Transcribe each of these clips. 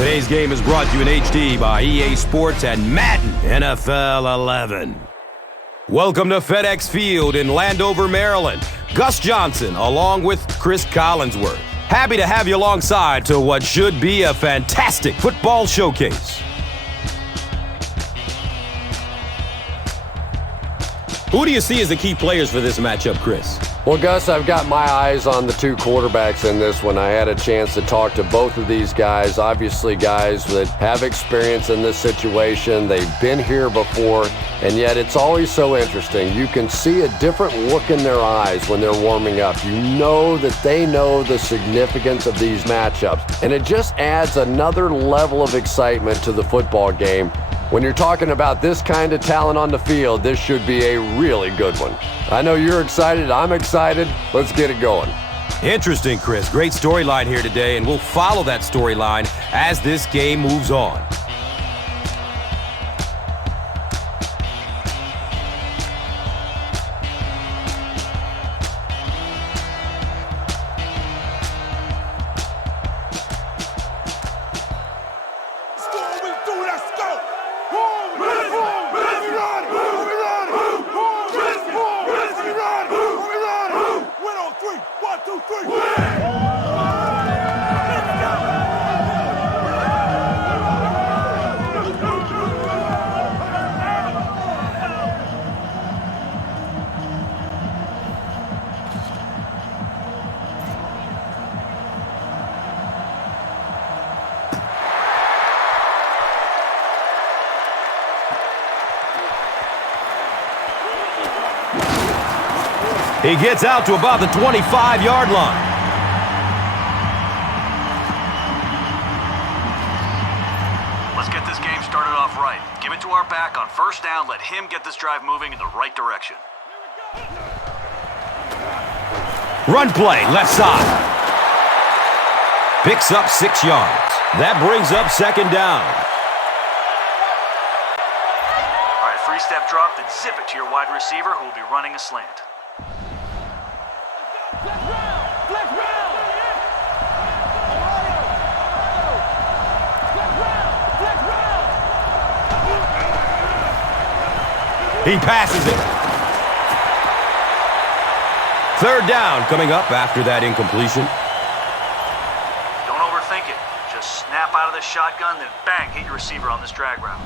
Today's game is brought to you in HD by EA Sports and Madden NFL 11. Welcome to FedEx Field in Landover, Maryland. Gus Johnson along with Chris Collinsworth. Happy to have you alongside to what should be a fantastic football showcase. Who do you see as the key players for this matchup, Chris? Well, Gus, I've got my eyes on the two quarterbacks in this one. I had a chance to talk to both of these guys, obviously guys that have experience in this situation. They've been here before, and yet it's always so interesting. You can see a different look in their eyes when they're warming up. You know that they know the significance of these matchups, and it just adds another level of excitement to the football game. When you're talking about this kind of talent on the field, this should be a really good one. I know you're excited. I'm excited. Let's get it going. Interesting, Chris. Great storyline here today, and we'll follow that storyline as this game moves on. He gets out to about the 25-yard line. Let's get this game started off right. Give it to our back on first down. Let him get this drive moving in the right direction. Run play, left side. Picks up 6 yards. That brings up second down. All right, three-step drop, then zip it to your wide receiver who will be running a slant. He passes it. Third down coming up after that incompletion. Don't overthink it. Just snap out of the shotgun, then bang, hit your receiver on this drag route.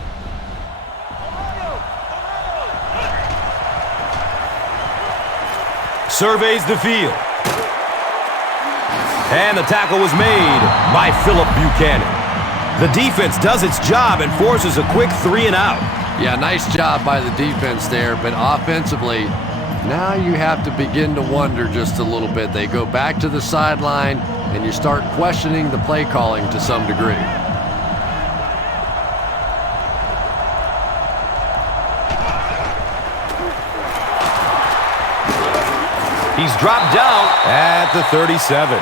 Surveys the field. And the tackle was made by Phillip Buchanan. The defense does its job and forces a quick 3 and out. Yeah, nice job by the defense there, but offensively, now you have to begin to wonder just a little bit. They go back to the sideline, and you start questioning the play calling to some degree. He's dropped down at the 37.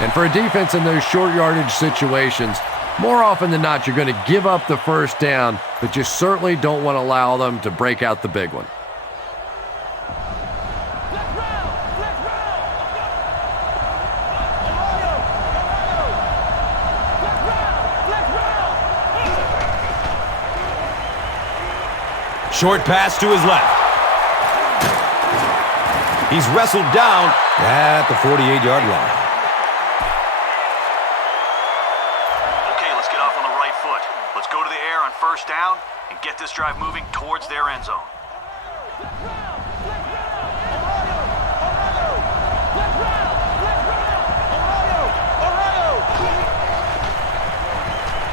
And for a defense in those short yardage situations, more often than not, you're going to give up the first down, but you certainly don't want to allow them to break out the big one. Short pass to his left. He's wrestled down at the 48-yard line. Okay, let's get off on the right foot. Let's go to the air on first down and get this drive moving towards their end zone.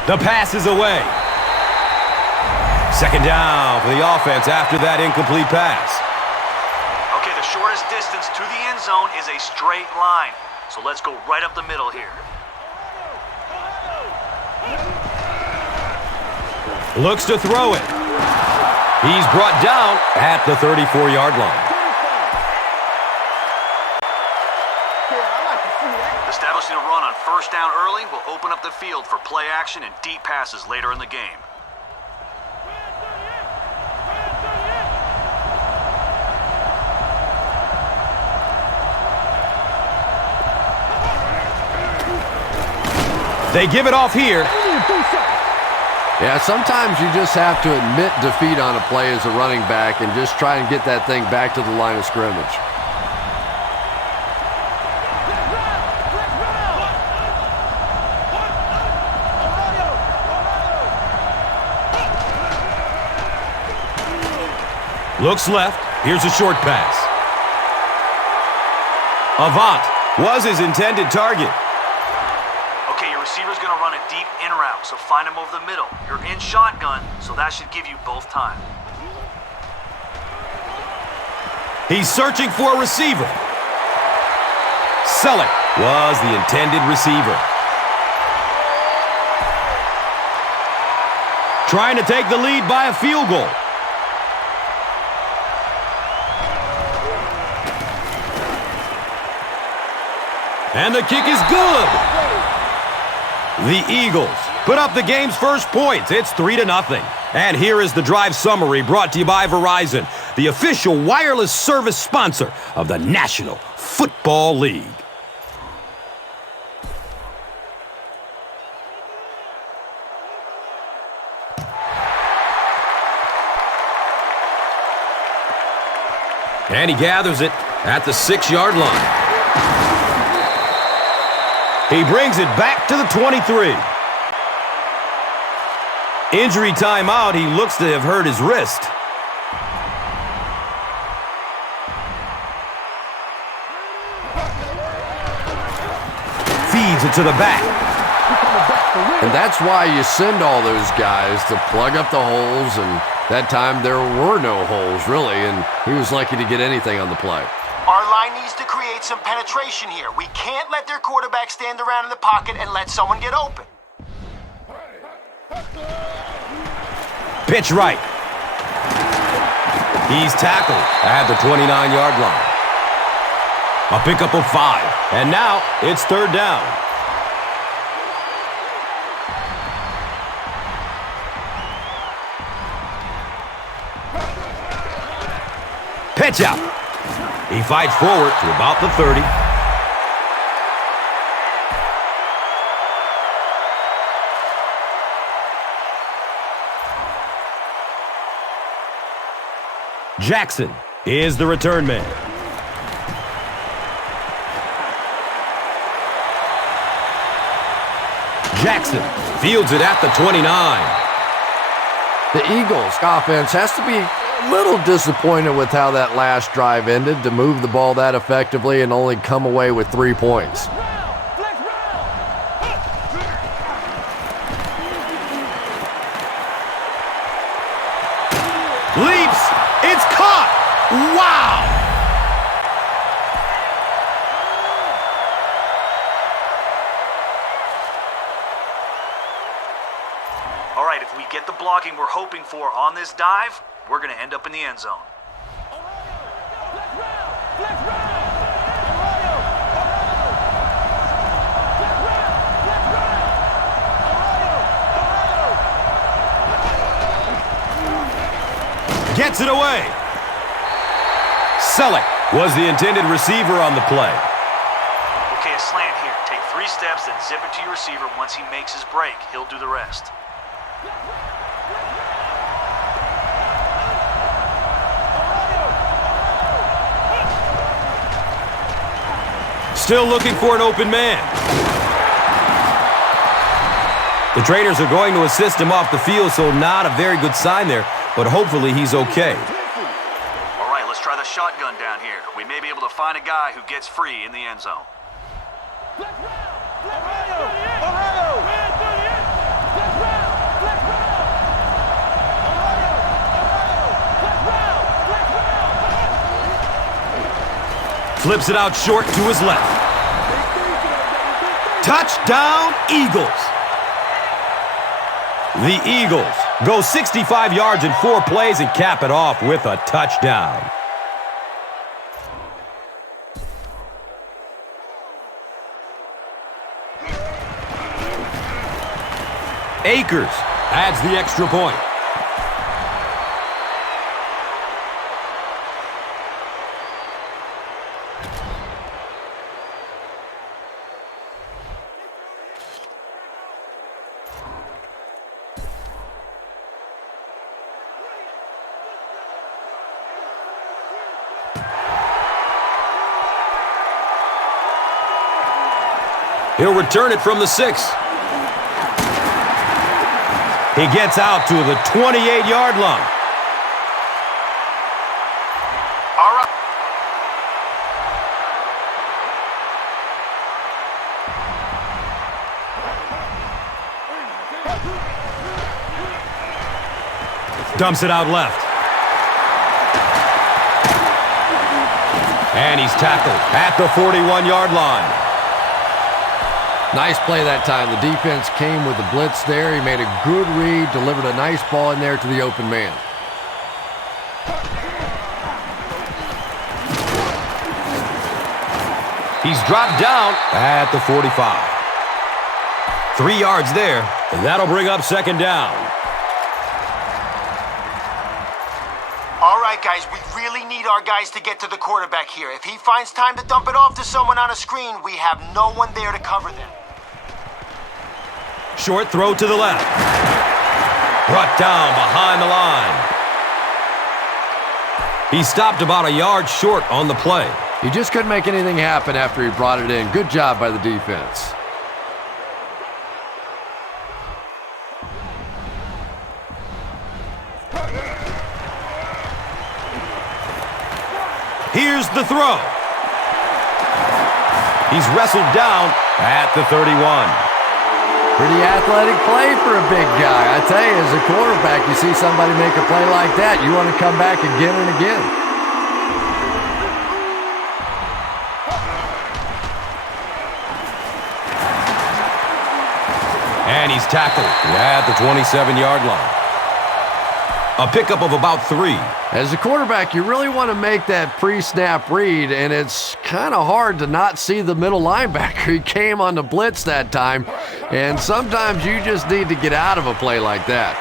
The pass is away. Second down for the offense after that incomplete pass. Okay, the shortest distance to the end zone is a straight line. So let's go right up the middle here. Looks to throw it. He's brought down at the 34-yard line. Establishing a run on first down early will open up the field for play action and deep passes later in the game. They give it off here. Yeah, sometimes you just have to admit defeat on a play as a running back and just try and get that thing back to the line of scrimmage. Looks left. Here's a short pass. Avant was his intended target. Okay, your receiver's going to run a deep in route, so find him over the middle. You're in shotgun, so that should give you both time. He's searching for a receiver. Selleck was the intended receiver. Trying to take the lead by a field goal. And the kick is good. The Eagles put up the game's first points. It's 3-0. And here is the drive summary brought to you by Verizon, the official wireless service sponsor of the National Football League. And he gathers it at the 6-yard line. He brings it back to the 23. Injury timeout. He looks to have hurt his wrist. Feeds it to the back. And that's why you send all those guys to plug up the holes, and that time there were no holes, really, and he was lucky to get anything on the play. Our line needs to create some penetration here. We can't let their quarterback stand around in the pocket and let someone get open. Pitch right. He's tackled at the 29-yard line. A pickup of 5. And now it's 3rd down. Pitch out. He fights forward to about the 30. Jackson is the return man. Jackson fields it at the 29. The Eagles offense has to be a little disappointed with how that last drive ended, to move the ball that effectively and only come away with 3 points. Leaps. It's caught. Wow. All right, if we get the blocking we're hoping for on this dive, we're going to end up in the end zone. Gets it away. Selleck was the intended receiver on the play. Okay, a slant here. Take 3 steps, then zip it to your receiver. Once he makes his break, he'll do the rest. Still looking for an open man. The trainers are going to assist him off the field, so not a very good sign there, but hopefully he's okay. All right, let's try the shotgun down here. We may be able to find a guy who gets free in the end zone. Flips it out short to his left. Touchdown, Eagles. The Eagles go 65 yards in 4 plays and cap it off with a touchdown. Akers adds the extra point. He'll return it from the 6. He gets out to the 28-yard line. All right. Dumps it out left. And he's tackled at the 41-yard line. Nice play that time. The defense came with the blitz there. He made a good read, delivered a nice ball in there to the open man. He's dropped down at the 45. 3 yards there, and that'll bring up second down. All right, guys, we really need our guys to get to the quarterback here. If he finds time to dump it off to someone on a screen, we have no one there to cover them. Short throw to the left. Brought down behind the line. He stopped about a yard short on the play. He just couldn't make anything happen after he brought it in. Good job by the defense. Here's the throw. He's wrestled down at the 31. Pretty athletic play for a big guy. I tell you, as a quarterback, you see somebody make a play like that, you want to come back again and again. And he's tackled at the 27-yard line. A pickup of about 3. As a quarterback, you really want to make that pre-snap read, and it's kind of hard to not see the middle linebacker. He came on the blitz that time, and sometimes you just need to get out of a play like that.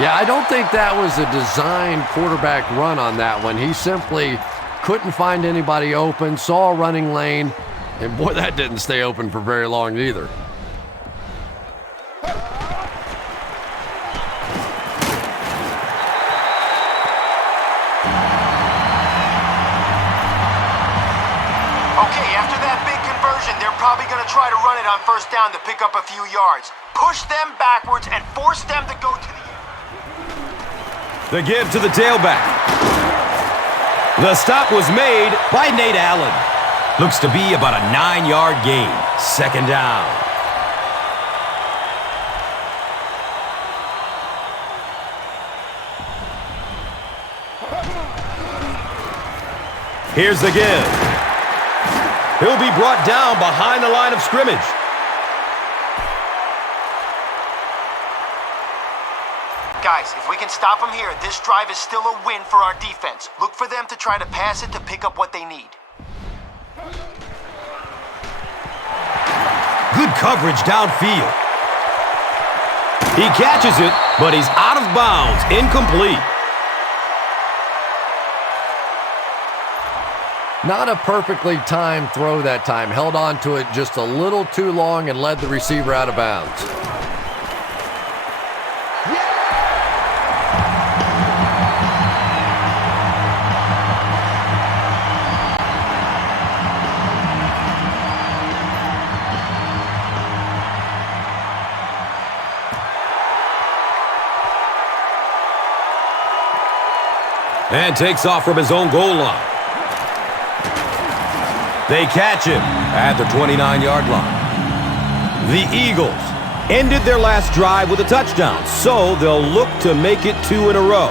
Yeah, I don't think that was a designed quarterback run on that one. He simply couldn't find anybody open, saw a running lane, and boy, that didn't stay open for very long either. Okay, after that big conversion, they're probably going to try to run it on first down to pick up a few yards. Push them backwards and force them to go to the end. The give to the tailback. The stop was made by Nate Allen. Looks to be about a 9-yard gain. Second down. Here's the give. He'll be brought down behind the line of scrimmage. Guys, if we can stop them here, this drive is still a win for our defense. Look for them to try to pass it to pick up what they need. Good coverage downfield. He catches it, but he's out of bounds. Incomplete. Not a perfectly timed throw that time. Held on to it just a little too long and led the receiver out of bounds. And takes off from his own goal line. They catch him at the 29-yard line. The Eagles ended their last drive with a touchdown, so they'll look to make it 2 in a row.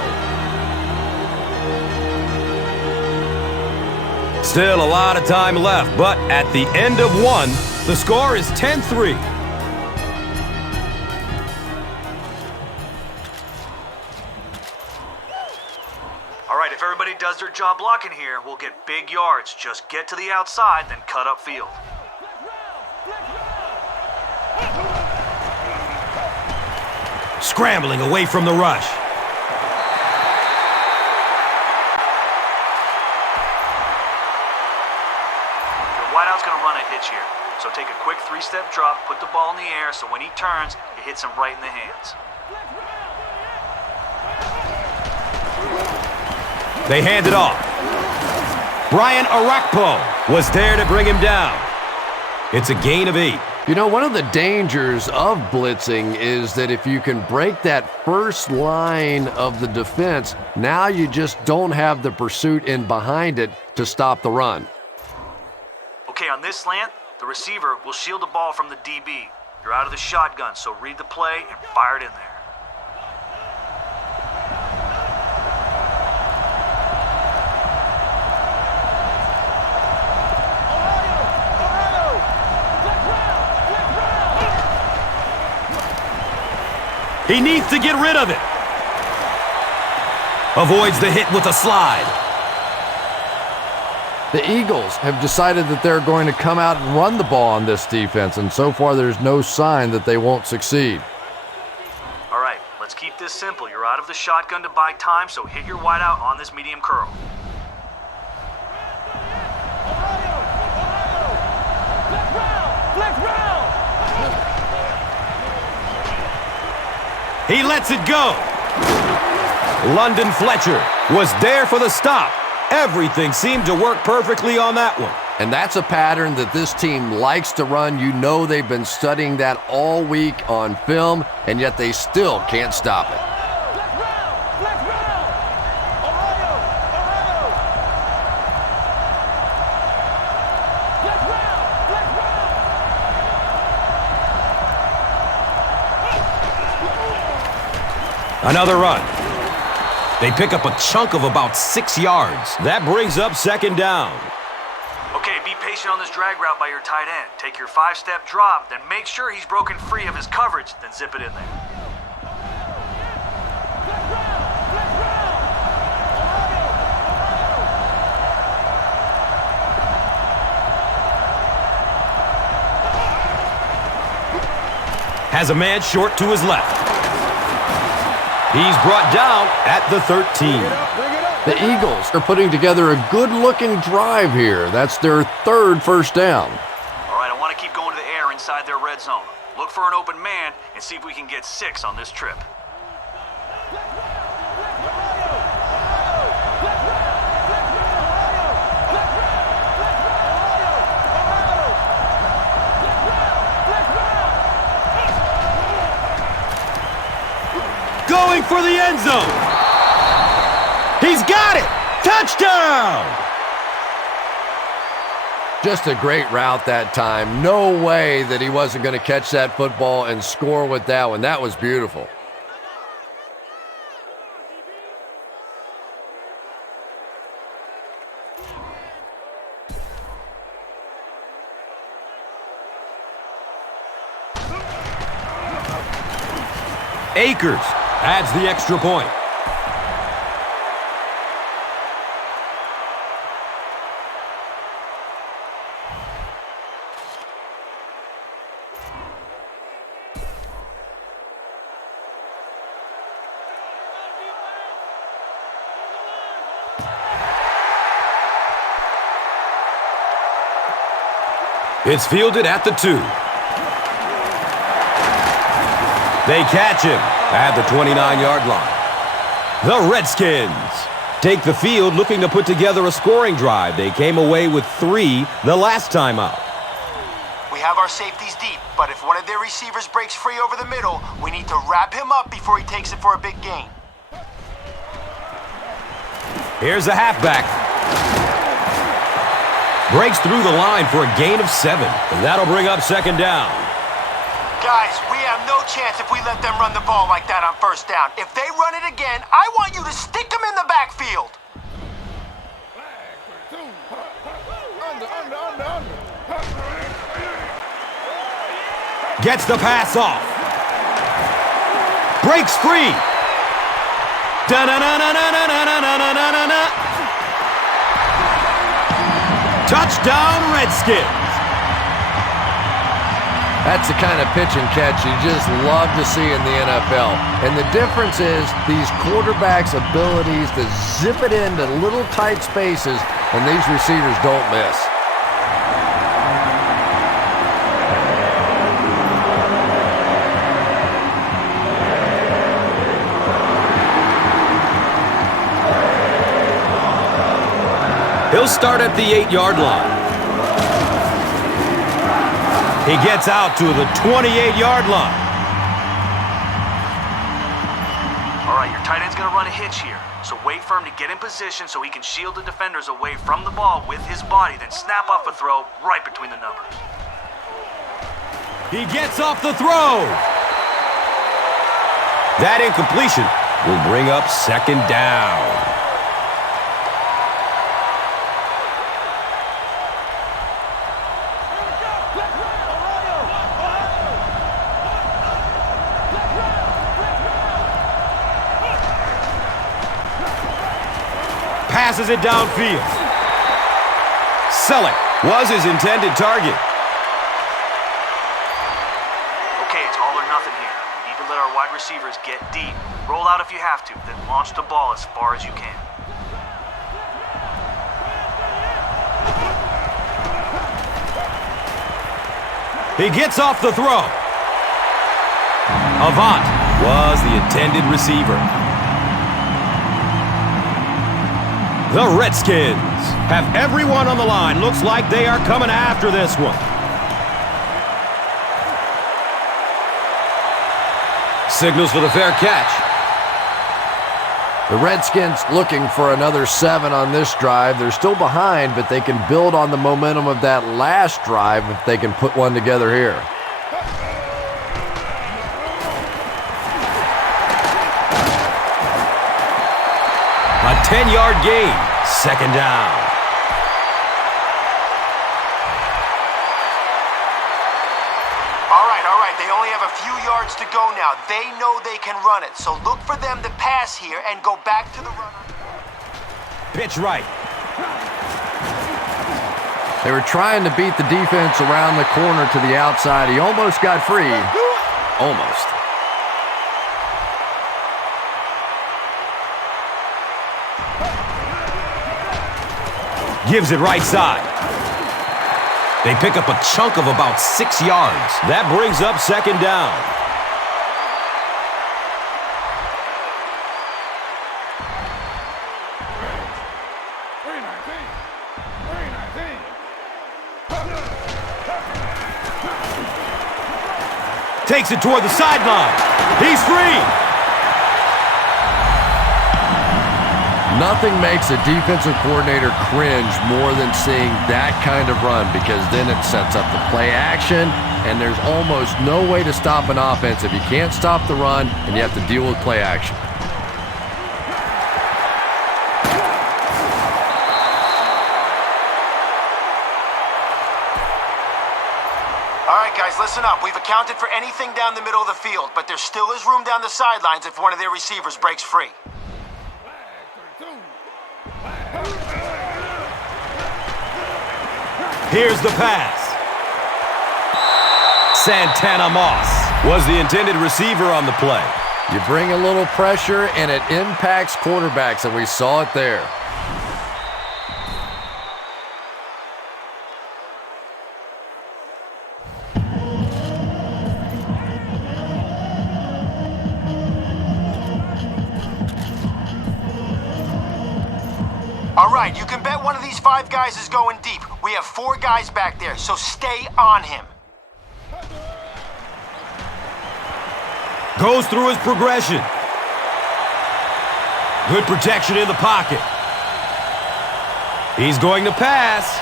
Still a lot of time left, but at the end of 1, the score is 10-3. All right, if everybody does their job blocking here, we'll get big yards. Just get to the outside, then cut upfield. Scrambling away from the rush. The wideout's going to run a hitch here. So take a quick 3-step drop, put the ball in the air, so when he turns, it hits him right in the hands. They hand it off. Brian Arakpo was there to bring him down. It's a gain of 8. You know, one of the dangers of blitzing is that if you can break that first line of the defense, now you just don't have the pursuit in behind it to stop the run. Okay, on this slant, the receiver will shield the ball from the DB. You're out of the shotgun, so read the play and fire it in there. He needs to get rid of it. Avoids the hit with a slide. The Eagles have decided that they're going to come out and run the ball on this defense, and so far there's no sign that they won't succeed. All right, let's keep this simple. You're out of the shotgun to buy time, so hit your wideout on this medium curl. He lets it go. London Fletcher was there for the stop. Everything seemed to work perfectly on that one. And that's a pattern that this team likes to run. You know they've been studying that all week on film, and yet they still can't stop it. Another run. They pick up a chunk of about 6 yards. That brings up second down. Okay, be patient on this drag route by your tight end. Take your 5-step drop, then make sure he's broken free of his coverage, then zip it in there. Has a man short to his left. He's brought down at the 13. The Eagles are putting together a good-looking drive here. That's their 3rd first down. All right, I want to keep going to the air inside their red zone. Look for an open man and see if we can get 6 on this trip. Going for the end zone. He's got it. Touchdown. Just a great route that time. No way that he wasn't going to catch that football and score with that one. That was beautiful. Akers adds the extra point. It's fielded at the 2. They catch him at the 29-yard line. The Redskins take the field looking to put together a scoring drive. They came away with 3 the last time out. We have our safeties deep, but if one of their receivers breaks free over the middle, we need to wrap him up before he takes it for a big gain. Here's a halfback. Breaks through the line for a gain of 7. That'll bring up second down. Guys, we have no chance if we let them run the ball like that on first down. If they run it again, I want you to stick them in the backfield. Gets the pass off. Breaks free. Da-na-na-na-na-na-na-na-na-na-na. Touchdown, Redskins. That's the kind of pitch and catch you just love to see in the NFL. And the difference is these quarterbacks' abilities to zip it into little tight spaces, and these receivers don't miss. He'll start at the 8-yard line. He gets out to the 28-yard line. All right, your tight end's going to run a hitch here. So wait for him to get in position so he can shield the defenders away from the ball with his body, then snap off a throw right between the numbers. He gets off the throw. That incompletion will bring up second down. Passes it downfield. Selleck was his intended target. Okay, it's all or nothing here. We need to let our wide receivers get deep. Roll out if you have to, then launch the ball as far as you can. He gets off the throw. Avant was the intended receiver. The Redskins have everyone on the line. Looks like they are coming after this one. Signals for the fair catch. The Redskins looking for another 7 on this drive. They're still behind, but they can build on the momentum of that last drive if they can put one together here. A 10-yard gain, second down. All right. They only have a few yards to go now. They know they can run it, so look for them to pass here and go back to the run. Pitch right. They were trying to beat the defense around the corner to the outside. He almost got free. Almost. Gives it right side. They pick up a chunk of about 6 yards. That brings up second down. Takes it toward the sideline. He's free. Nothing makes a defensive coordinator cringe more than seeing that kind of run, because then it sets up the play action, and there's almost no way to stop an offense if you can't stop the run and you have to deal with play action. All right, guys, listen up. We've accounted for anything down the middle of the field, but there still is room down the sidelines if one of their receivers breaks free. Here's the pass. Santana Moss was the intended receiver on the play. You bring a little pressure, and it impacts quarterbacks, and we saw it there. All right, you can bet one of these 5 guys is going deep. We have 4 guys back there, so stay on him. Goes through his progression. Good protection in the pocket. He's going to pass.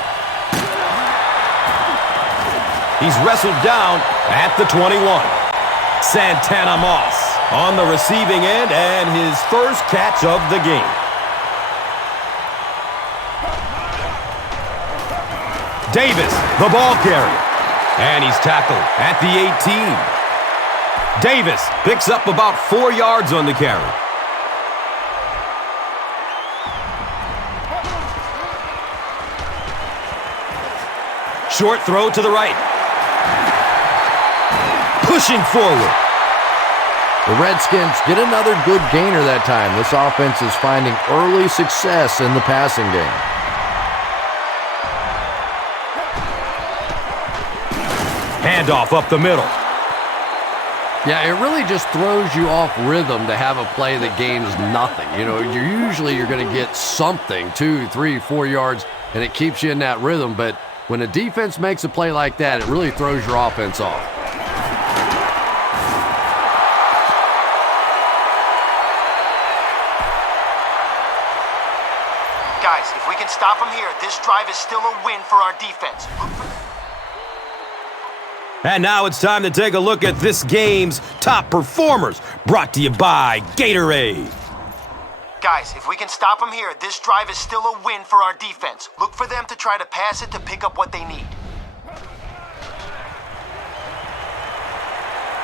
He's wrestled down at the 21. Santana Moss on the receiving end, and his first catch of the game. Davis, the ball carrier, and he's tackled at the 18. Davis picks up about 4 yards on the carry. Short throw to the right. Pushing forward. The Redskins get another good gainer that time. This offense is finding early success in the passing game. Handoff up the middle. Yeah, it really just throws you off rhythm to have a play that gains nothing. You know, you're going to get something, 2, 3, 4 yards and it keeps you in that rhythm. But when a defense makes a play like that, it really throws your offense off. Guys, if we can stop them here, this drive is still a win for our defense. And now it's time to take a look at this game's top performers, brought to you by Gatorade. Guys, if we can stop them here, this drive is still a win for our defense. Look for them to try to pass it to pick up what they need.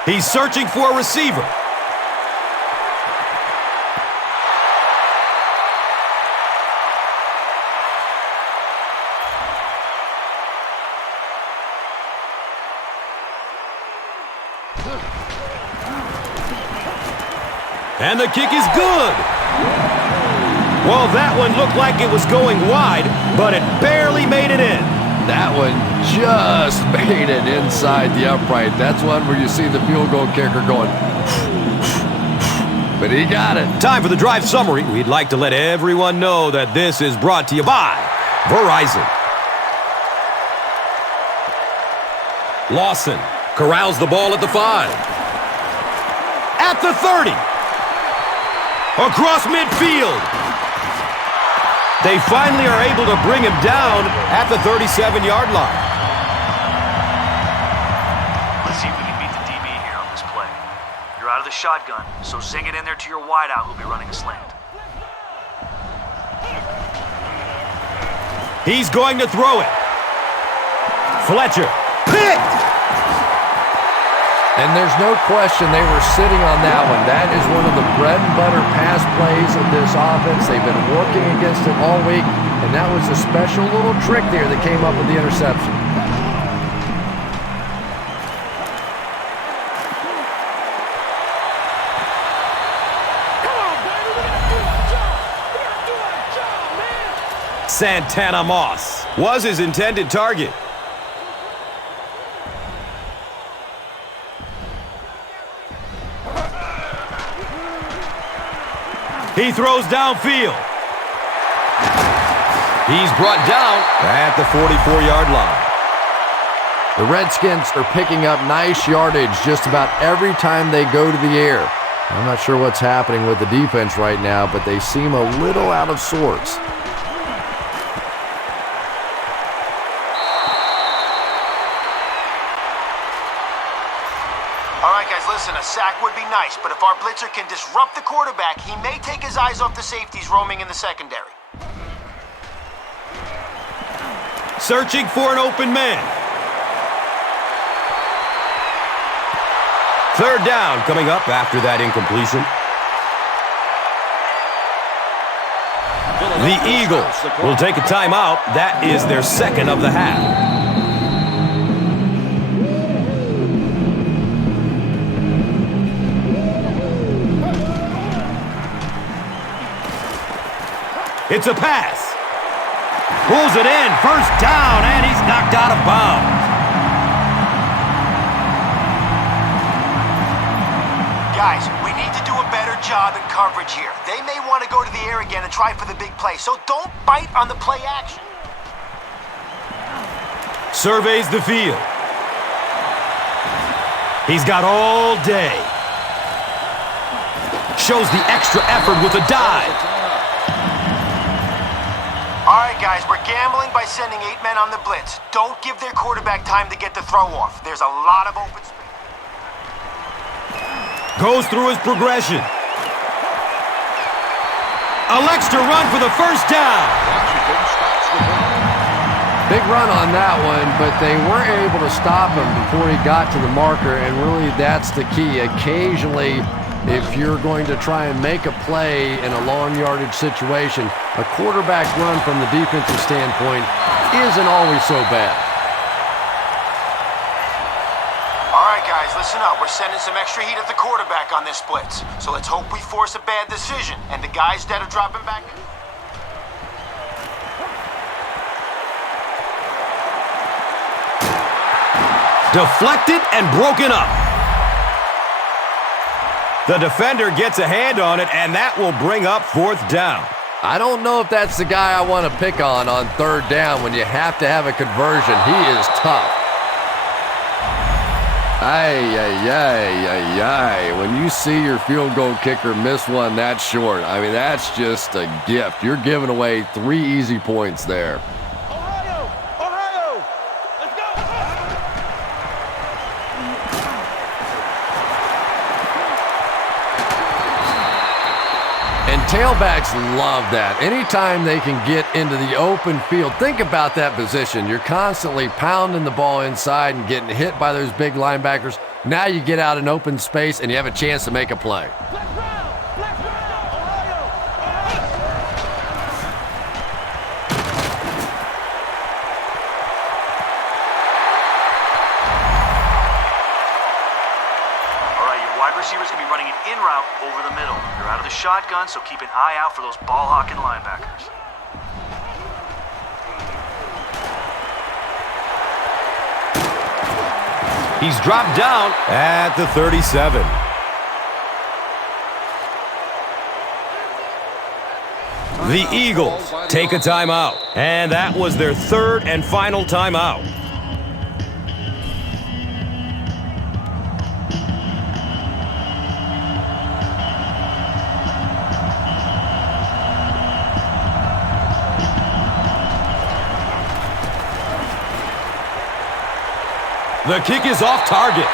He's searching for a receiver. And the kick is good. Well, that one looked like it was going wide, but it barely made it in. That one just made it inside the upright. That's one where you see the field goal kicker going, but he got it. Time for the drive summary. We'd like to let everyone know that this is brought to you by Verizon. Lawson corrals the ball at the 5. At the 30. Across midfield. They finally are able to bring him down at the 37-yard line. Let's see if we can beat the DB here on this play. You're out of the shotgun, so zing it in there to your wideout who'll be running a slant. He's going to throw it. Fletcher. Picked! And there's no question they were sitting on that one. That is one of the bread and butter pass plays of this offense. They've been working against it all week, and that was a special little trick there that came up with the interception. Santana Moss was his intended target. He throws downfield. He's brought down at the 44-yard line. The Redskins are picking up nice yardage just about every time they go to the air. I'm not sure what's happening with the defense right now, but they seem a little out of sorts. Listen, a sack would be nice, but if our blitzer can disrupt the quarterback, he may take his eyes off the safeties roaming in the secondary. Searching for an open man. Third down coming up after that incompletion. The Eagles will take a timeout. That is their second of the half. It's a pass. Pulls it in. First down, and he's knocked out of bounds. Guys, we need to do a better job in coverage here. They may want to go to the air again and try for the big play, so don't bite on the play action. Surveys the field. He's got all day. Shows the extra effort with a dive. All right, guys, we're gambling by sending 8 men on the blitz. Don't give their quarterback time to get the throw off. There's a lot of open space. Goes through his progression. Elects to run for the first down. Big run on that one, but they weren't able to stop him before he got to the marker, and really that's the key. Occasionally, if you're going to try and make a play in a long yardage situation, a quarterback run from the defensive standpoint isn't always so bad. All right, guys, listen up. We're sending some extra heat at the quarterback on this blitz. So let's hope we force a bad decision. And the guys that are dropping back... Deflected and broken up. The defender gets a hand on it, and that will bring up fourth down. I don't know if that's the guy I want to pick on third down when you have to have a conversion. He is tough. When you see your field goal kicker miss one that short, I mean, that's just a gift. You're giving away 3 easy points there. Ohio, let's go. And tailbacks love that. Anytime they can get into the open field, think about that position. You're constantly pounding the ball inside and getting hit by those big linebackers. Now you get out in open space and you have a chance to make a play. Receivers going to be running an in route over the middle. You're out of the shotgun, so keep an eye out for those ball-hawking linebackers. He's dropped down at the 37. The Eagles take a timeout, and that was their 3rd and final timeout. The kick is off target.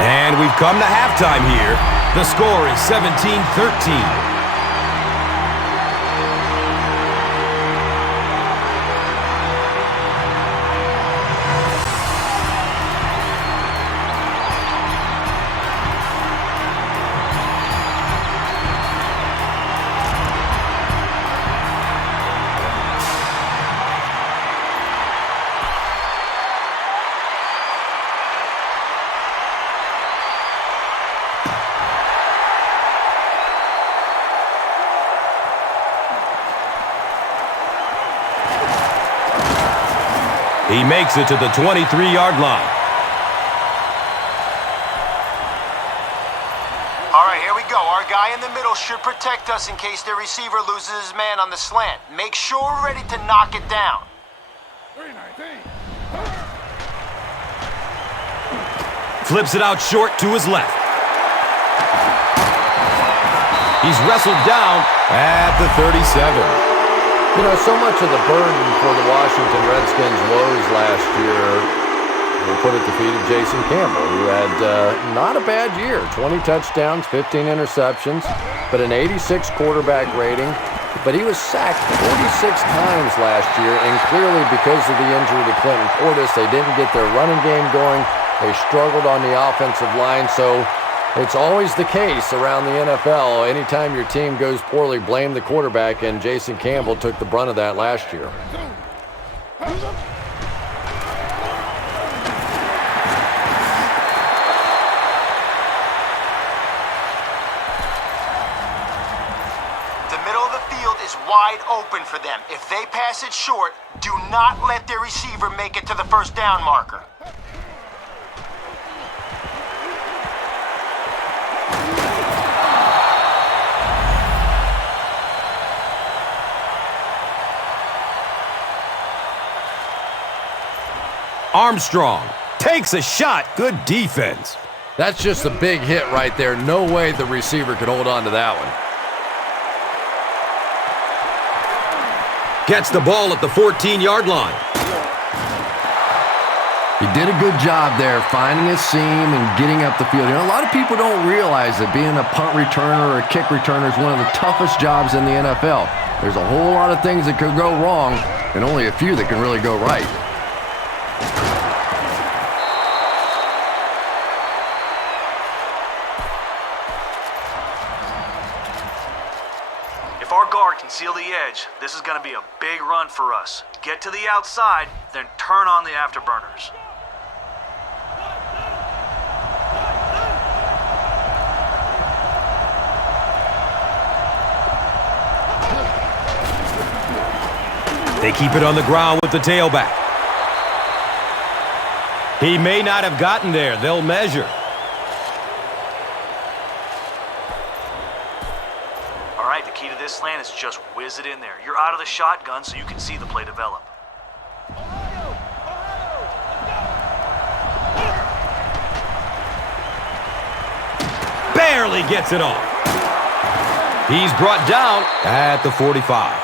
And we've come to halftime here. The score is 17-13. He makes it to the 23-yard line. All right, here we go. Our guy in the middle should protect us in case their receiver loses his man on the slant. Make sure we're ready to knock it down. 319. Flips it out short to his left. He's wrestled down at the 37. You know, so much of the burden for the Washington Redskins' woes last year were put at the feet of Jason Campbell, who had not a bad year. 20 touchdowns, 15 interceptions, but an 86 quarterback rating. But he was sacked 46 times last year, and clearly because of the injury to Clinton Portis, they didn't get their running game going. They struggled on the offensive line, so it's always the case around the NFL. Anytime your team goes poorly, blame the quarterback, and Jason Campbell took the brunt of that last year. The middle of the field is wide open for them. If they pass it short, do not let their receiver make it to the first down marker. Armstrong takes a shot. Good defense. That's just a big hit right there. No way the receiver could hold on to that one. Gets the ball at the 14-yard line. He did a good job there finding a seam and getting up the field. You know, a lot of people don't realize that being a punt returner or a kick returner is one of the toughest jobs in the NFL. There's a whole lot of things that could go wrong and only a few that can really go right. If our guard can seal the edge, this is going to be a big run for us. Get to the outside, then turn on the afterburners. They keep it on the ground with the tailback. He may not have gotten there. They'll measure. All right, right, the key to this slant is just whiz it in there. You're out of the shotgun so you can see the play develop. Barely gets it off. He's brought down at the 45.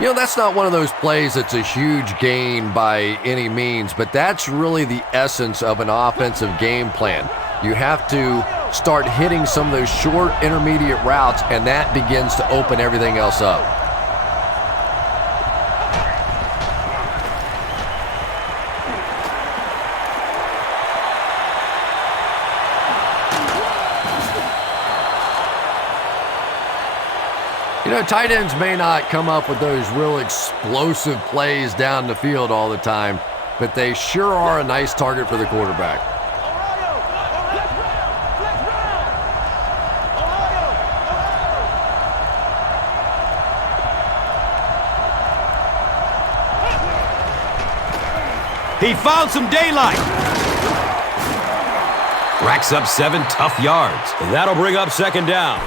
You know, that's not one of those plays that's a huge gain by any means, but that's really the essence of an offensive game plan. You have to start hitting some of those short intermediate routes, and that begins to open everything else up. You know, tight ends may not come up with those real explosive plays down the field all the time, but they sure are a nice target for the quarterback. He found some daylight. Racks up 7 tough yards. And that'll bring up second down.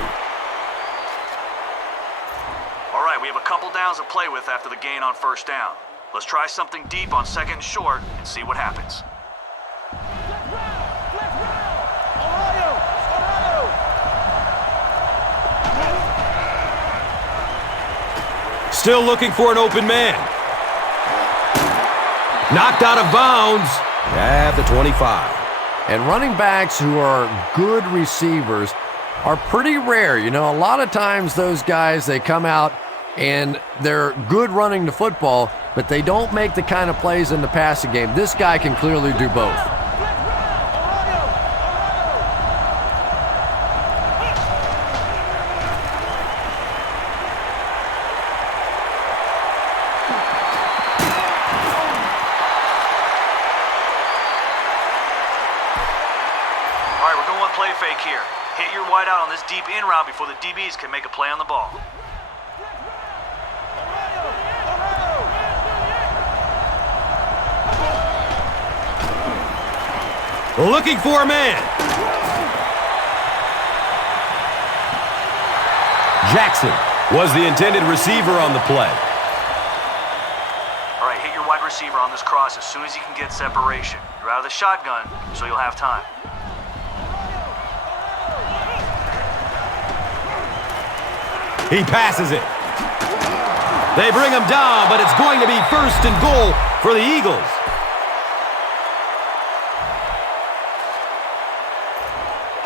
All right, we have a couple downs to play with after the gain on first down. Let's try something deep on second and short and see what happens. Still looking for an open man. Knocked out of bounds at the 25. And running backs who are good receivers are pretty rare. You know, a lot of times those guys, they come out and they're good running the football, but they don't make the kind of plays in the passing game. This guy can clearly do both. All right, we're going with play fake here. Hit your wide out on this deep in route before the DBs can make a play on the ball. Looking for a man. Jackson was the intended receiver on the play. All right, hit your wide receiver on this cross as soon as you can get separation. You're out of the shotgun, so you'll have time. He passes it. They bring him down, but it's going to be first and goal for the Eagles.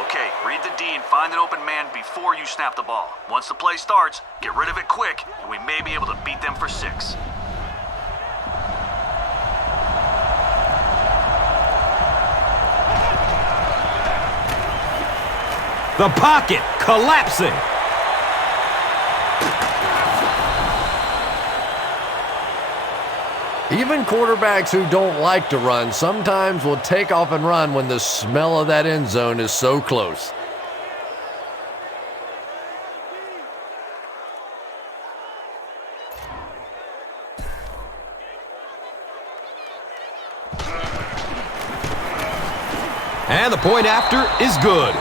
Okay, read the D and find an open man before you snap the ball. Once the play starts, get rid of it quick, and we may be able to beat them for 6. The pocket collapsing. Even quarterbacks who don't like to run sometimes will take off and run when the smell of that end zone is so close. And the point after is good.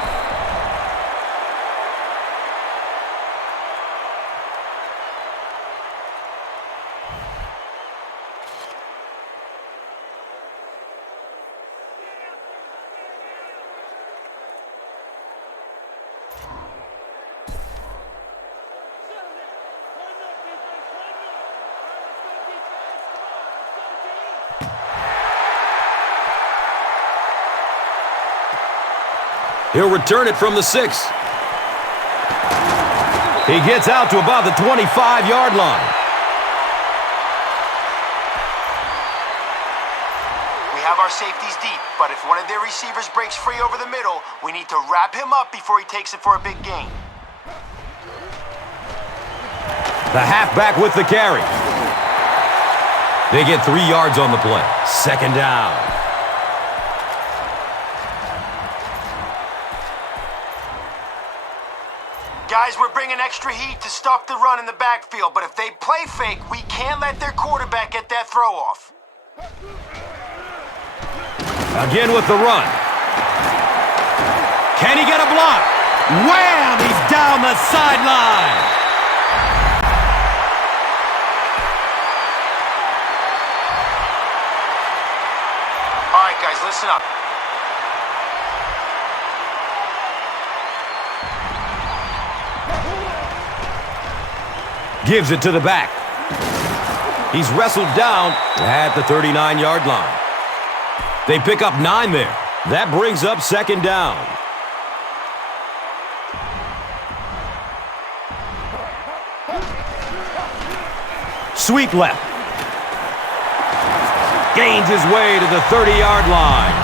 He'll return it from the 6. He gets out to about the 25-yard line. We have our safeties deep, but if one of their receivers breaks free over the middle, we need to wrap him up before he takes it for a big gain. The halfback with the carry. They get 3 yards on the play. Second down. Guys, we're bringing extra heat to stop the run in the backfield, but if they play fake, we can't let their quarterback get that throw off. Again with the run. Can he get a block? Wham! He's down the sideline. All right, guys, listen up. Gives it to the back. He's wrestled down at the 39-yard line. They pick up 9 there. That brings up second down. Sweep left. Gains his way to the 30-yard line.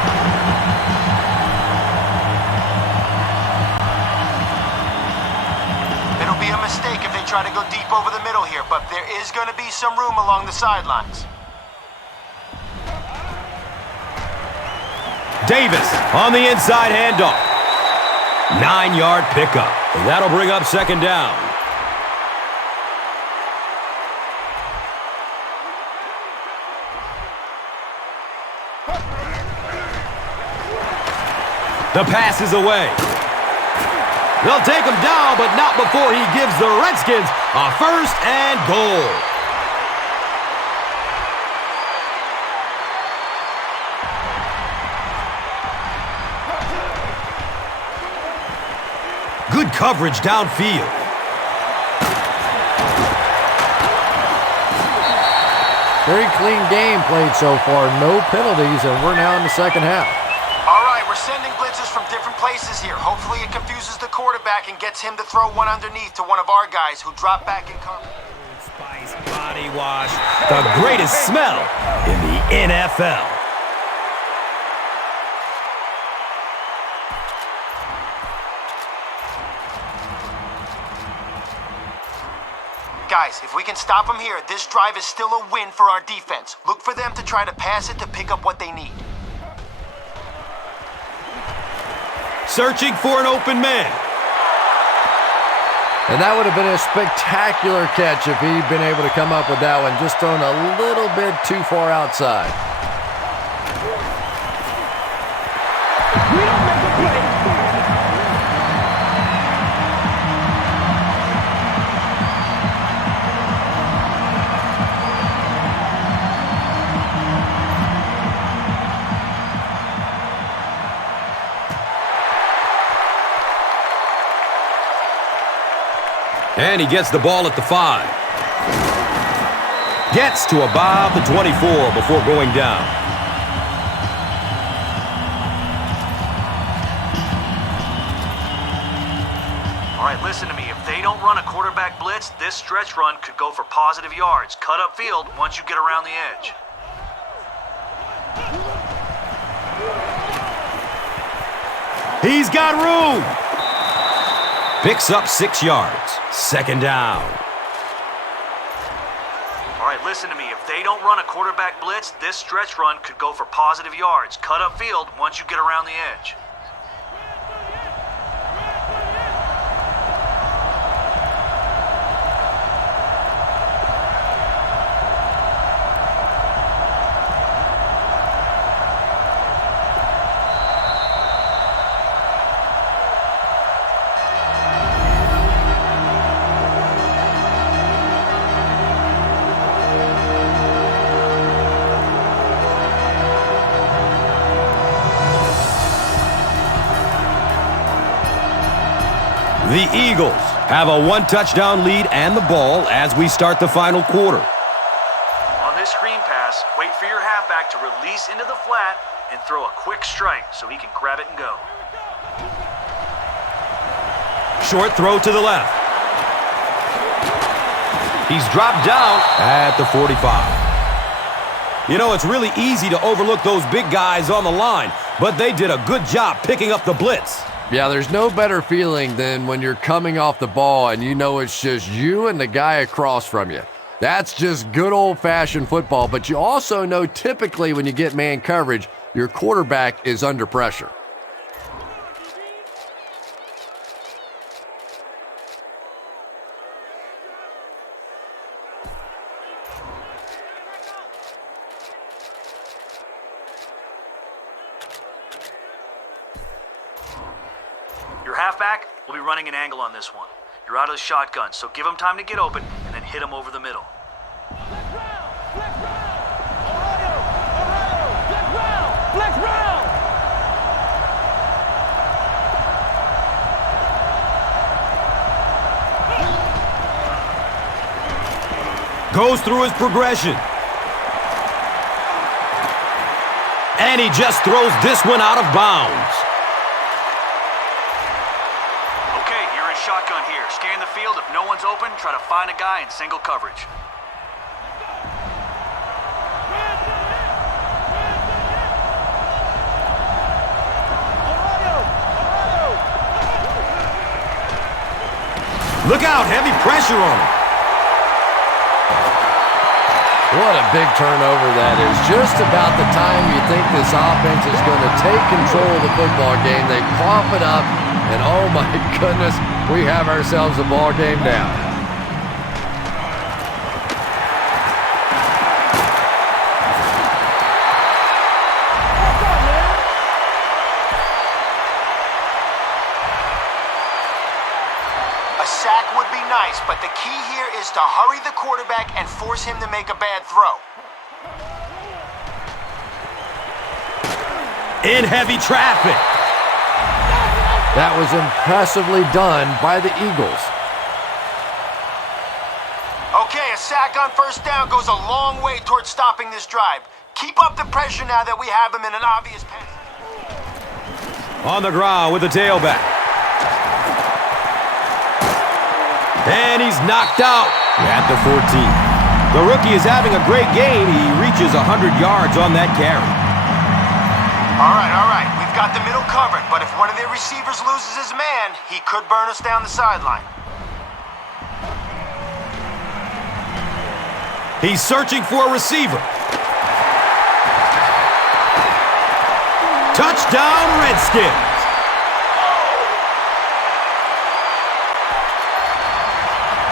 It'll be a mistake if they try to go deep over the middle here, but there is going to be some room along the sidelines. Davis on the inside handoff. 9-yard pickup. And that'll bring up second down. The pass is away. They'll take him down, but not before he gives the Redskins a first and goal. Good coverage downfield. Very clean game played so far. No penalties, and we're now in the second half. All right, we're sending blitzes from different places here. Hopefully it confuses the quarterback and gets him to throw one underneath to one of our guys who drop back in cover. Spice body wash. The greatest smell in the NFL. Guys, if we can stop them here, this drive is still a win for our defense. Look for them to try to pass it to pick up what they need. Searching for an open man. And that would have been a spectacular catch if he'd been able to come up with that one, just thrown a little bit too far outside. We don't make a play. And he gets the ball at the 5. Gets to about the 24 before going down. All right, listen to me. If they don't run a quarterback blitz, this stretch run could go for positive yards. Cut up field once you get around the edge. He's got room. Picks up 6 yards. Second down. All right, listen to me. If they don't run a quarterback blitz, this stretch run could go for positive yards. Cut up field once you get around the edge. The Eagles have a 1-touchdown lead and the ball as we start the final quarter. On this screen pass, wait for your halfback to release into the flat and throw a quick strike so he can grab it and go. Short throw to the left. He's dropped down at the 45. You know, it's really easy to overlook those big guys on the line, but they did a good job picking up the blitz. Yeah, there's no better feeling than when you're coming off the ball and you know it's just you and the guy across from you. That's just good old-fashioned football, but you also know typically when you get man coverage, your quarterback is under pressure. Your halfback will be running an angle on this one. You're out of the shotgun, so give him time to get open and then hit him over the middle. Flex round! Goes through his progression. And he just throws this one out of bounds. Okay, you're in shotgun here. Scan the field. If no one's open, try to find a guy in single coverage. Look out, heavy pressure on him. What a big turnover that is. Just about the time you think this offense is going to take control of the football game, they cough it up, and oh my goodness, we have ourselves a ball game down. A sack would be nice, but the key here is to hurry the quarterback and force him to make a bad throw. In heavy traffic. That was impressively done by the Eagles. Okay, a sack on first down goes a long way towards stopping this drive. Keep up the pressure now that we have him in an obvious pass. On the ground with the tailback. And he's knocked out at the 14. The rookie is having a great game. He reaches 100 yards on that carry. All right. We've got the middle covered, but if one of their receivers loses his man, he could burn us down the sideline. He's searching for a receiver. Touchdown, Redskins.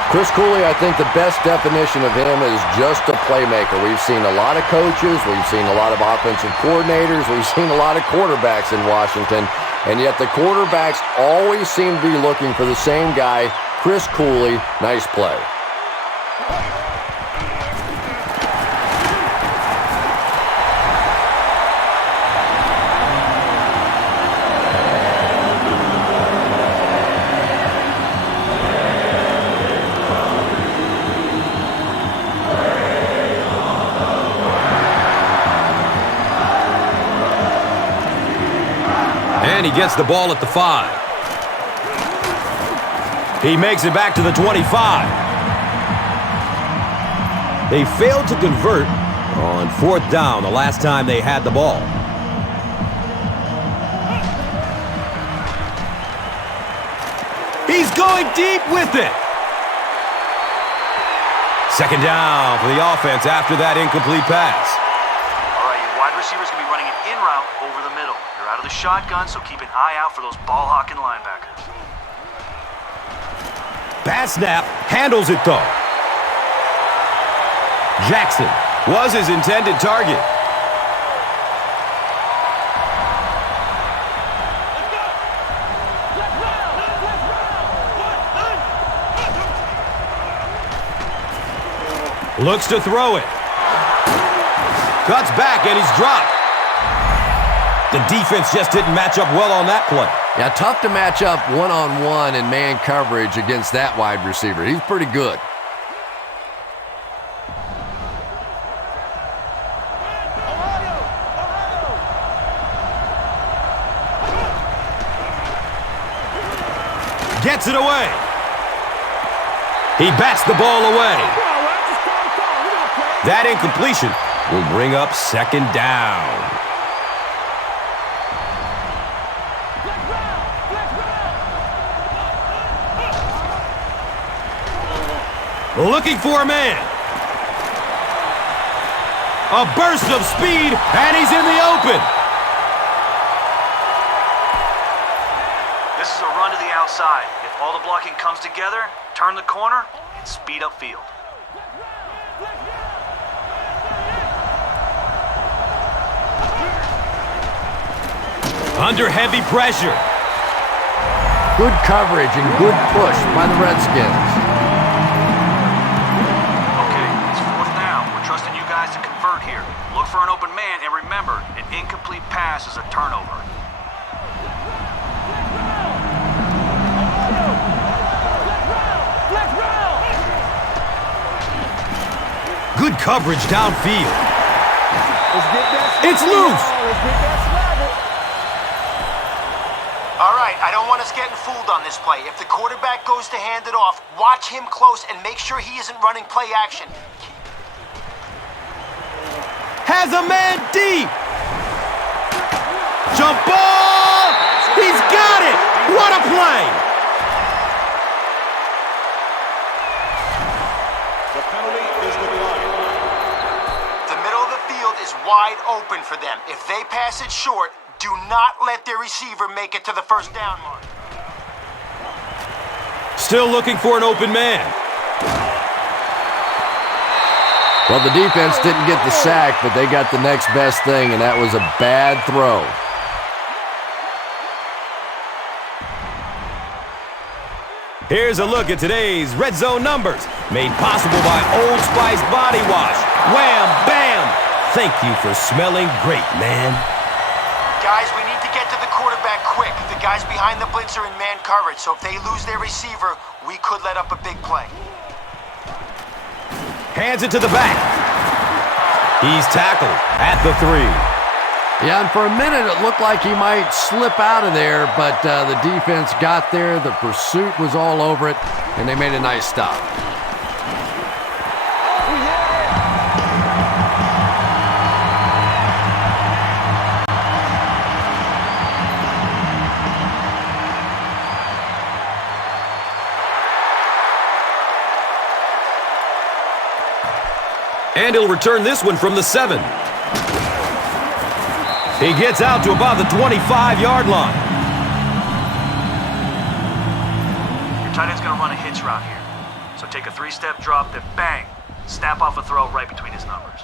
Chris Cooley, I think the best definition of him is just a playmaker. We've seen a lot of coaches, we've seen a lot of offensive coordinators, we've seen a lot of quarterbacks in Washington, and yet the quarterbacks always seem to be looking for the same guy, Chris Cooley. Nice play. And he gets the ball at the 5. He makes it back to the 25. They failed to convert on 4th down the last time they had the ball. He's going deep with it. 2nd down for the offense after that incomplete pass. All right, your wide receivers can be running an in route over the middle. You're out of the shotgun, so keep an eye out for those ball-hawking linebackers. Pass snap, handles it though. Jackson was his intended target. Looks to throw it. Cuts back and he's dropped. The defense just didn't match up well on that play. Yeah, tough to match up one-on-one in man coverage against that wide receiver. He's pretty good. Gets it away. He bats the ball away. That incompletion will bring up 2nd down. Looking for a man. A burst of speed, and he's in the open. This is a run to the outside. If all the blocking comes together, turn the corner and speed up field. Under heavy pressure. Good coverage and good push by the Redskins. Okay, it's 4th down. We're trusting you guys to convert here. Look for an open man, and remember, an incomplete pass is a turnover. Good coverage downfield. It's loose. All right, I don't want us getting fooled on this play. If the quarterback goes to hand it off, watch him close and make sure he isn't running play action. Has a man deep. Jump ball. He's got it. What a play. The penalty is declined. The middle of the field is wide open for them. If they pass it short, do not let their receiver make it to the 1st down mark. Still looking for an open man. Well, the defense didn't get the sack, but they got the next best thing, and that was a bad throw. Here's a look at today's red zone numbers, made possible by Old Spice Body Wash. Wham, bam! Thank you for smelling great, man. Guys, we need to get to the quarterback quick. The guys behind the blitz are in man coverage, so if they lose their receiver, we could let up a big play. Hands it to the back. He's tackled at the 3. Yeah, and for a minute it looked like he might slip out of there, but the defense got there, the pursuit was all over it, and they made a nice stop. And he'll return this one from the 7. He gets out to about the 25-yard line. Your tight end's going to run a hitch route here. So take a 3-step drop, then bang, snap off a throw right between his numbers.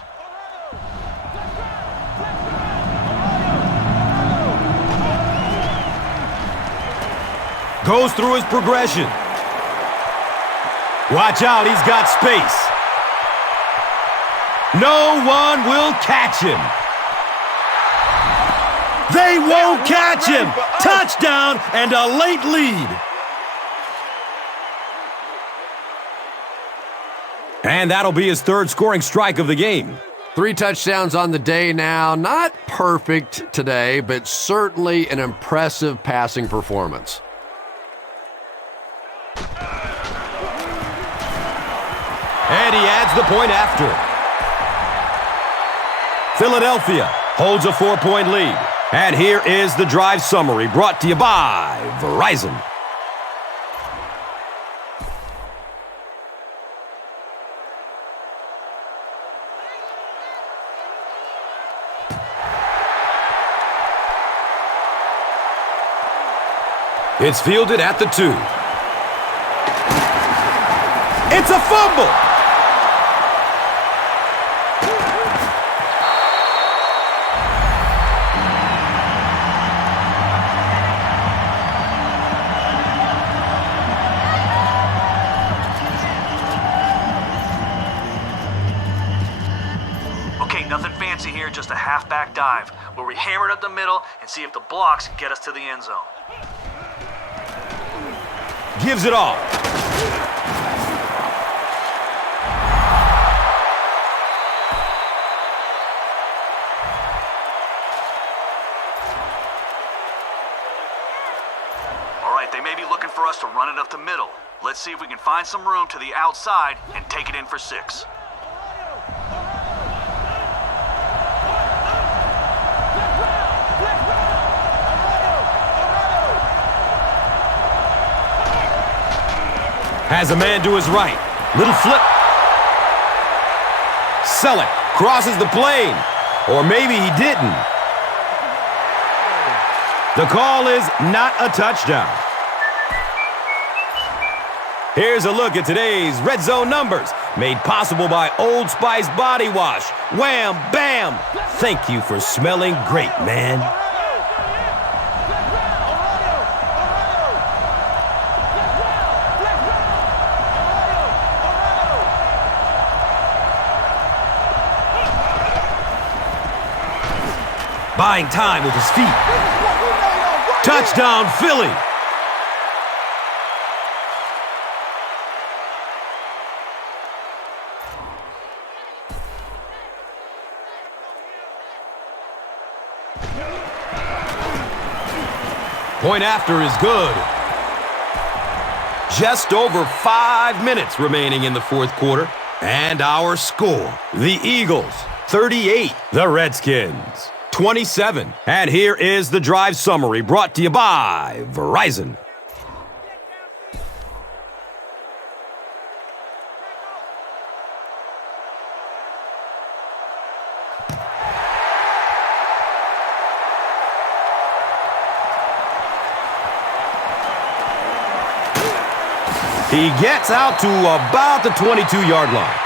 Goes through his progression. Watch out, he's got space. No one will catch him. They won't catch him. Touchdown and a late lead. And that'll be his 3rd scoring strike of the game. 3 touchdowns on the day now. Not perfect today, but certainly an impressive passing performance. And he adds the point after. Philadelphia holds a 4-point lead. And here is the drive summary brought to you by Verizon. It's fielded at the 2. It's a fumble! Okay, nothing fancy here, just a halfback dive, where we hammer it up the middle and see if the blocks get us to the end zone. Gives it off. All right, they may be looking for us to run it up the middle. Let's see if we can find some room to the outside and take it in for 6. Has a man to his right. Little flip. Selleck crosses the plane. Or maybe he didn't. The call is not a touchdown. Here's a look at today's red zone numbers, made possible by Old Spice Body Wash. Wham, bam! Thank you for smelling great, man. Buying time with his feet. Touchdown, Philly. Point after is good. Just over 5 minutes remaining in the fourth quarter. And our score, the Eagles, 38. The Redskins, 27. And here is the drive summary brought to you by Verizon. He gets out to about the 22-yard line.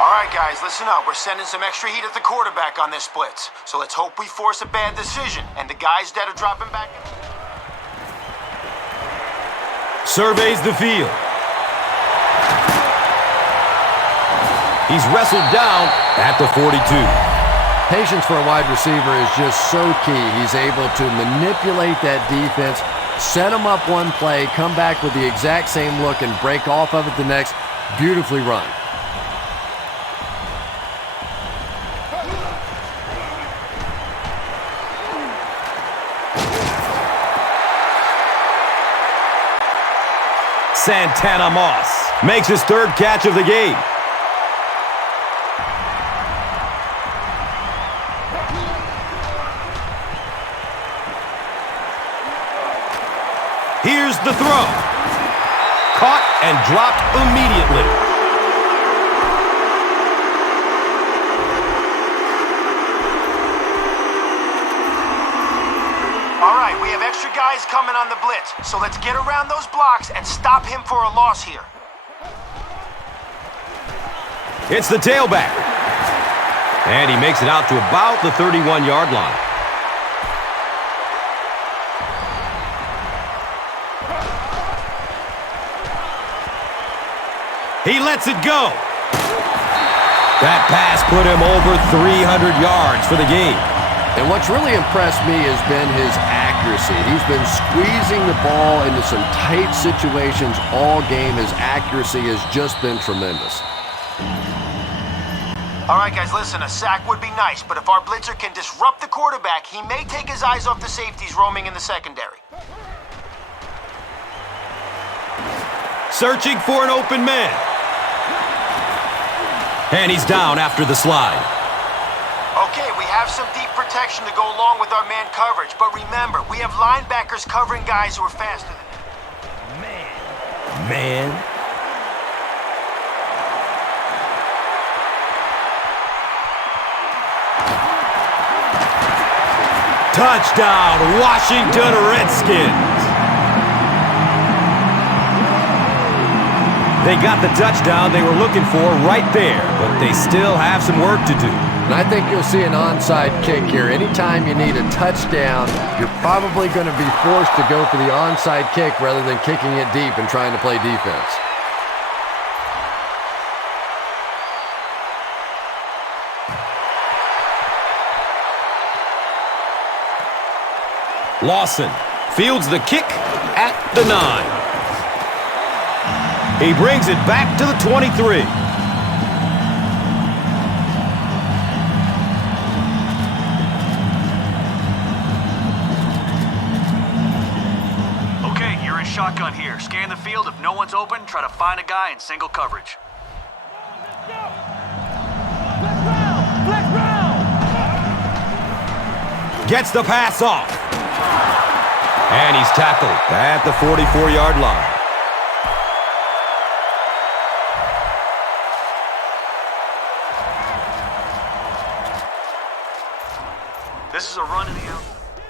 All right, guys, listen up. We're sending some extra heat at the quarterback on this blitz. So let's hope we force a bad decision. And the guys that are dropping back... Surveys the field. He's wrestled down at the 42. Patience for a wide receiver is just so key. He's able to manipulate that defense, set them up one play, come back with the exact same look, and break off of it the next. Beautifully run. Santana Moss makes his third catch of the game. Here's the throw. Caught and dropped immediately. All right, we have extra guys coming on the blitz. So let's get around those blocks and stop him for a loss here. It's the tailback. And he makes it out to about the 31-yard line. He lets it go. That pass put him over 300 yards for the game. And what's really impressed me has been his accuracy. He's been squeezing the ball into some tight situations all game. His accuracy has just been tremendous. All right, guys, listen, a sack would be nice, but if our blitzer can disrupt the quarterback, he may take his eyes off the safeties roaming in the secondary. Searching for an open man. And he's down after the slide. Okay, we have some deep protection to go along with our man coverage, but remember, we have linebackers covering guys who are faster than him. Man. Touchdown, Washington Redskins. They got the touchdown they were looking for right there, but they still have some work to do. And I think you'll see an onside kick here. Anytime you need a touchdown, you're probably going to be forced to go for the onside kick rather than kicking it deep and trying to play defense. Lawson fields the kick at the 9. He brings it back to the 23. Okay, you're in shotgun here. Scan the field. If no one's open, try to find a guy in single coverage. Gets the pass off. And he's tackled at the 44-yard line. This is a run in the out.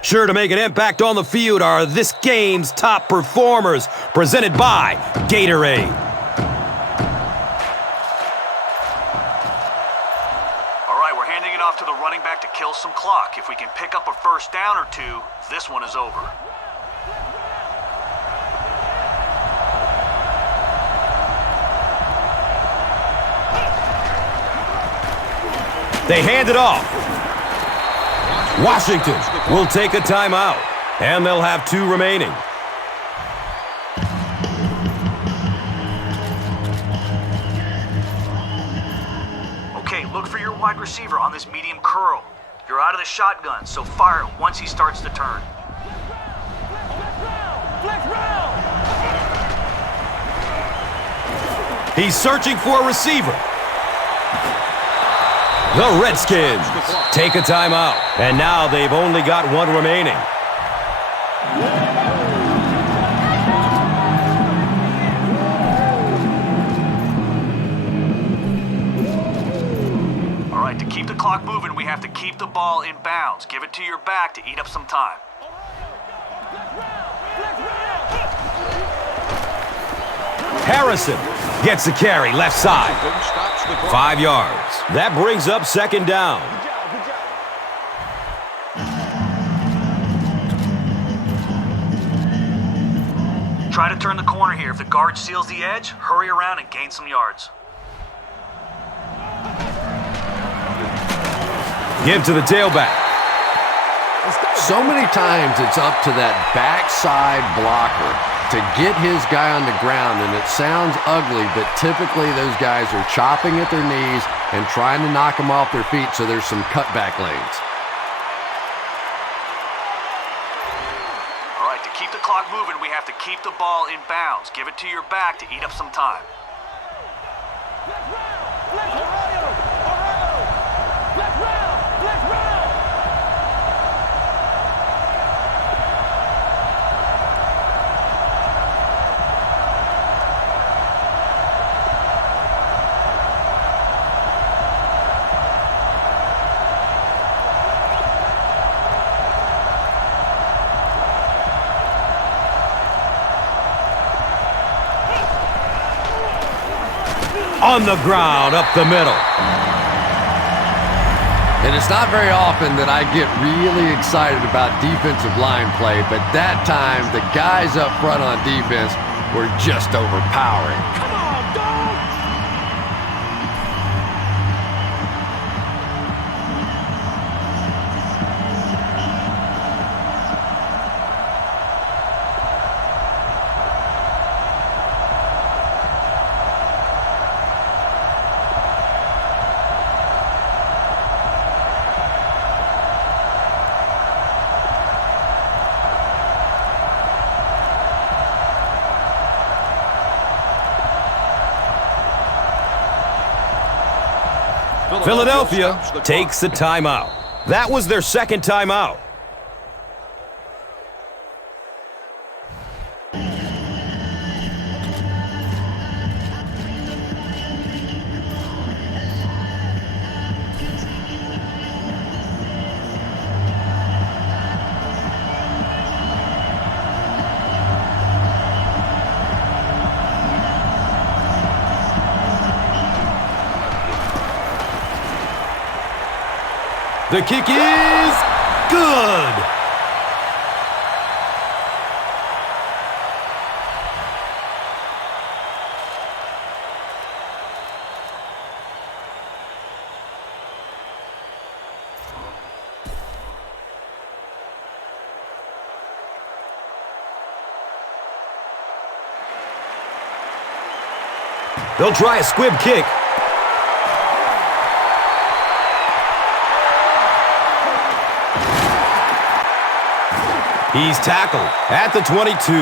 Sure to make an impact on the field are this game's top performers, presented by Gatorade. All right, we're handing it off to the running back to kill some clock. If we can pick up a first down or two, this one is over. They hand it off. Washington will take a timeout, and they'll have 2 remaining. Okay, look for your wide receiver on this medium curl. You're out of the shotgun, so fire it once he starts to turn. He's searching for a receiver. The Redskins take a timeout, and now they've only got 1 remaining. All right, to keep the clock moving, we have to keep the ball in bounds. Give it to your back to eat up some time. Harrison gets the carry left side. 5 yards. That brings up 2nd down. Try to turn the corner here. If the guard seals the edge, hurry around and gain some yards. Give to the tailback. So many times it's up to that backside blocker to get his guy on the ground, and it sounds ugly, but typically those guys are chopping at their knees and trying to knock them off their feet, so there's some cutback lanes. All right, to keep the clock moving, we have to keep the ball in bounds. Give it to your back to eat up some time. On the ground, up the middle. And it's not very often that I get really excited about defensive line play, but that time the guys up front on defense were just overpowering. Come on, dog! Philadelphia takes the timeout. That was their 2nd timeout. The kick is good. They'll try a squib kick. He's tackled at the 22.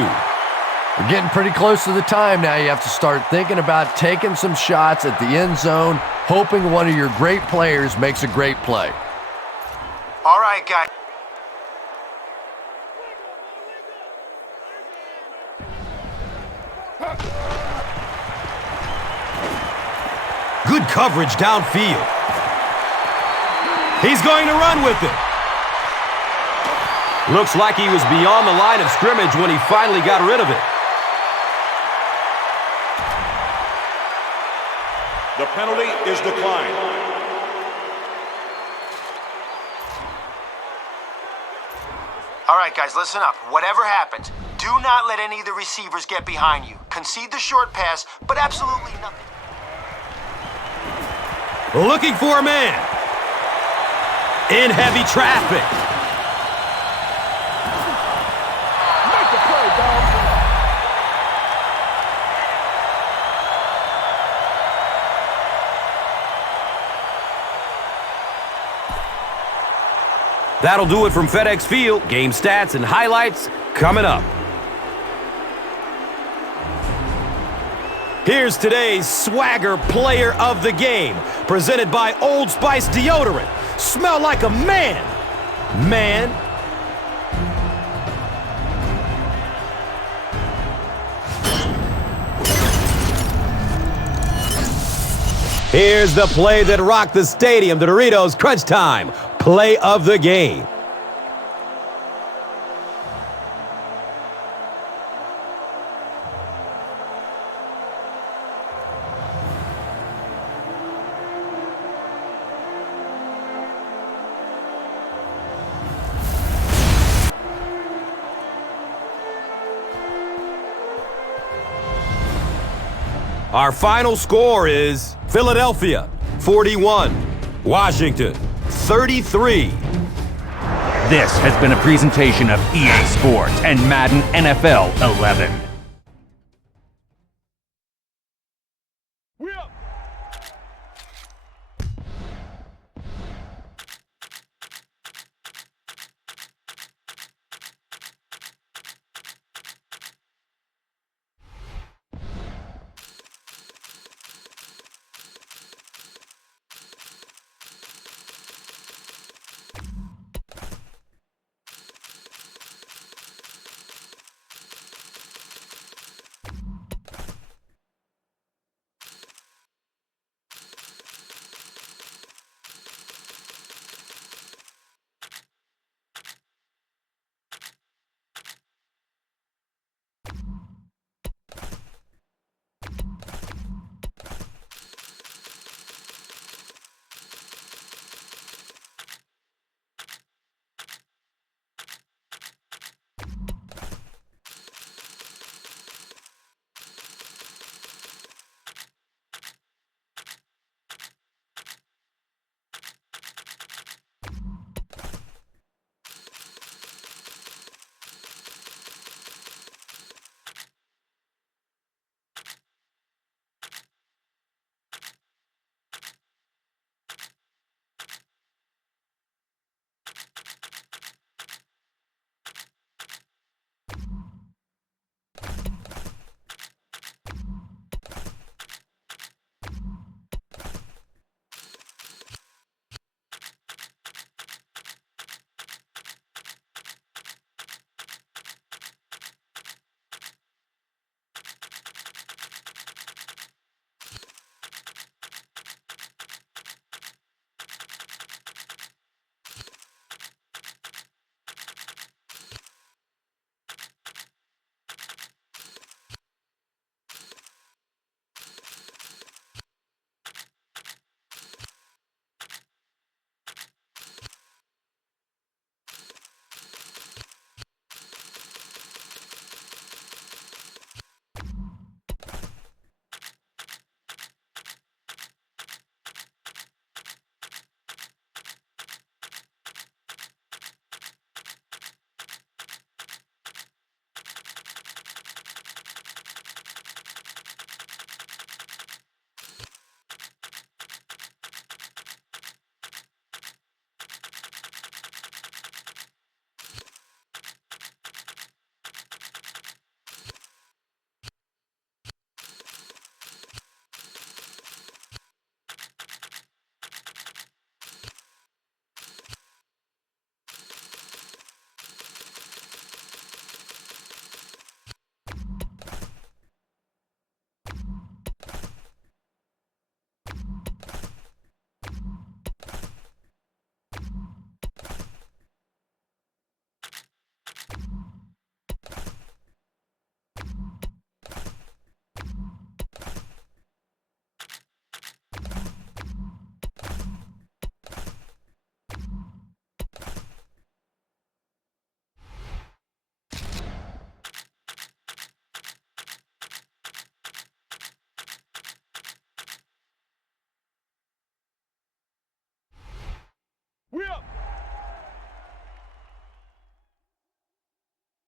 We're getting pretty close to the time now. You have to start thinking about taking some shots at the end zone, hoping one of your great players makes a great play. All right, guys. Good coverage downfield. He's going to run with it. Looks like he was beyond the line of scrimmage when he finally got rid of it. The penalty is declined. All right, guys, listen up. Whatever happens, do not let any of the receivers get behind you. Concede the short pass, but absolutely nothing. Looking for a man. In heavy traffic. Make the play, dog. That'll do it from FedEx Field. Game stats and highlights coming up. Here's today's Swagger Player of the Game, presented by Old Spice Deodorant. Smell like a man. Man. Here's the play that rocked the stadium, the Doritos Crunch Time Play of the Game. Our final score is Philadelphia 41, Washington 33. This has been a presentation of EA Sports and Madden NFL 11.